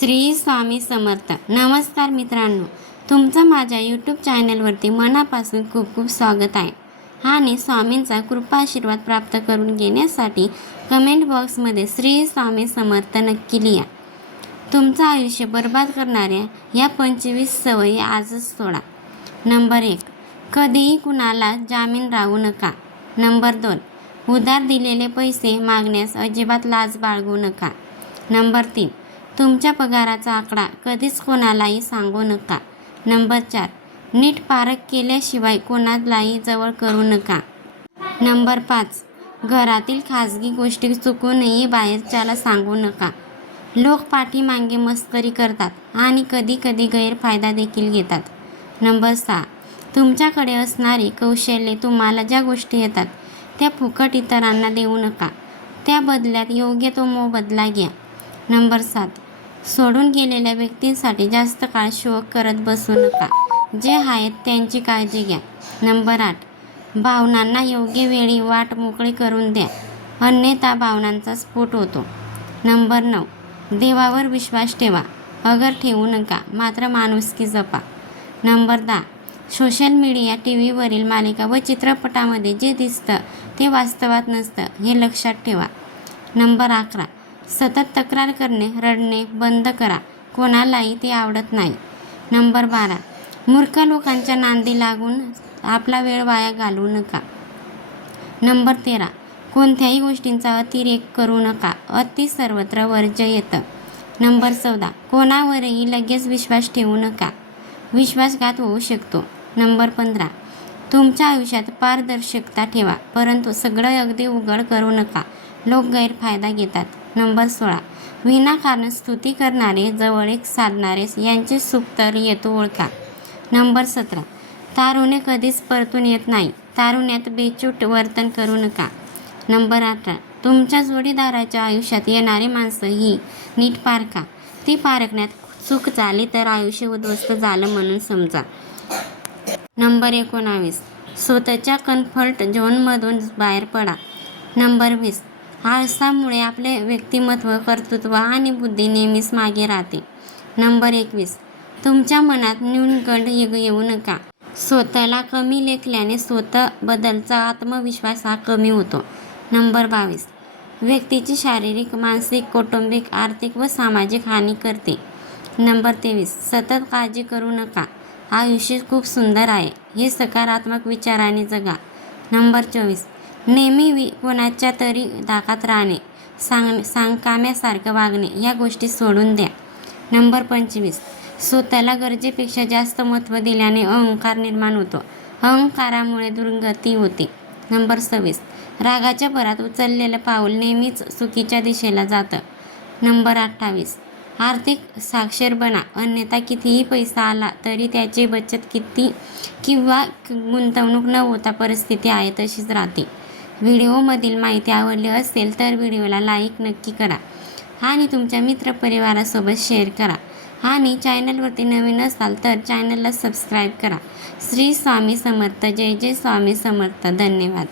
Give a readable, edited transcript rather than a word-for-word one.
श्री स्वामी समर्थ. नमस्कार मित्रांनो, तुमचं माझ्या यूट्यूब चॅनलवरती मनापासून खूप खूप स्वागत आहे. आणि स्वामींचा कृपा आशीर्वाद प्राप्त करून घेण्यासाठी कमेंट बॉक्समध्ये श्री स्वामी समर्थ नक्की लिहा. तुमचं आयुष्य बर्बाद करणाऱ्या या 25 सवयी आजच सोडा. नंबर 1, कधीही कुणाला जामीन राहू नका. नंबर 2, उधार दिलेले पैसे मागण्यास अजिबात लाज बाळगू नका. नंबर 3, तुमच्या पगाराचा आकडा कधीच कोणालाही सांगू नका. नंबर 4, नीट पारख केल्याशिवाय कोणालाही जवळ करू नका. नंबर 5, घरातील खाजगी गोष्टी चुकूनही बाहेरच्याला सांगू नका. लोक पाठीमागे मस्करी करतात आणि कधी कधी गैरफायदा देखील घेतात. नंबर 6, तुमच्याकडे असणारी कौशल्ये, तुम्हाला ज्या गोष्टी येतात त्या फुकट इतरांना देऊ नका. त्या बदल्यात योग्य तो मोबदला घ्या. नंबर 7, सोडून गेलेल्या व्यक्तींसाठी जास्त काळ शोक करत बसू नका. जे आहेत त्यांची काळजी घ्या. नंबर 8, भावनांना योग्य वेळी वाट मोकळी करून द्या, अन्यथा भावनांचा स्फोट होतो. नंबर 9, देवावर विश्वास ठेवा, अगर ठेवू नका, मात्र माणुसकी जपा. नंबर 10, सोशल मीडिया, टीव्हीवरील मालिका व चित्रपटामध्ये जे दिसतं ते वास्तवात नसतं हे लक्षात ठेवा. नंबर 11, सतत तक्रार करणे, रडणे बंद करा, कोणालाही ते आवडत नाही. नंबर 12, मूर्ख लोकांच्या नांदी लागून आपला वेळ वाया घालवू नका. नंबर 13, कोणत्याही गोष्टींचा अतिरेक करू नका, अति सर्वत्र वर्ज्य येतं. नंबर 14, कोणावरही लगेच विश्वास ठेवू नका, विश्वासघात होऊ शकतो. नंबर 15, तुमच्या आयुष्यात पारदर्शकता ठेवा, परंतु सगळं अगदी उघड करू नका, लोक गैरफायदा घेतात. नंबर 16, विनाकारण स्तुती करणारे, जवळीक साधणारे यांचे सुख तर येतो ओळखा. नंबर 17, तारुण्य कधीच परतून येत नाही, तारुण्यात बेचूट वर्तन करू नका. नंबर 18, तुमच्या जोडीदाराच्या आयुष्यात येणारी माणसं ही नीट पारखा, ती पारखण्यात चूक झाली तर आयुष्य उद्ध्वस्त झालं म्हणून समजा. नंबर 19, स्वतःच्या कम्फर्ट झोनमधून बाहेर पडा. नंबर 20, आळसामुळे आपले व्यक्तिमत्व, कर्तृत्व आणि बुद्धी नेहमीच मागे राहते. नंबर 21, तुमच्या मनात न्यूनगंड येऊ नका. स्वतःला कमी लेखल्याने स्वतःबद्दलचा आत्मविश्वास हा कमी होतो. नंबर 22, व्यक्तीची शारीरिक, मानसिक, कौटुंबिक, आर्थिक व सामाजिक हानी करते. नंबर 23, सतत काळजी करू नका, आयुष्य खूप सुंदर आहे, हे सकारात्मक विचाराने जगा. नंबर 24, नेहमी कोणाच्या तरी धाकात राहणे, सांगकाम्यासारखं वागणे या गोष्टी सोडून द्या. नंबर 25, स्वतःला गरजेपेक्षा जास्त महत्त्व दिल्याने अहंकार निर्माण होतो, अहंकारामुळे दुर्गती होते. नंबर 26, रागाच्या भरात उचललेलं पाऊल नेहमीच चुकीच्या दिशेला जातं. नंबर 28, आर्थिक साक्षर बना, अन्यथा कितीही पैसा आला तरी त्याची बचत किंवा गुंतवणूक न होता परिस्थिती आहे तशीच राहते. व्हिडिओमधील माहिती आवडली असेल तर व्हिडिओला लाईक नक्की करा आणि तुमच्या मित्रपरिवारासोबत शेअर करा. आणि चॅनलवरती नवीन असाल तर चॅनलला सबस्क्राईब करा. श्री स्वामी समर्थ. जय जय स्वामी समर्थ. धन्यवाद.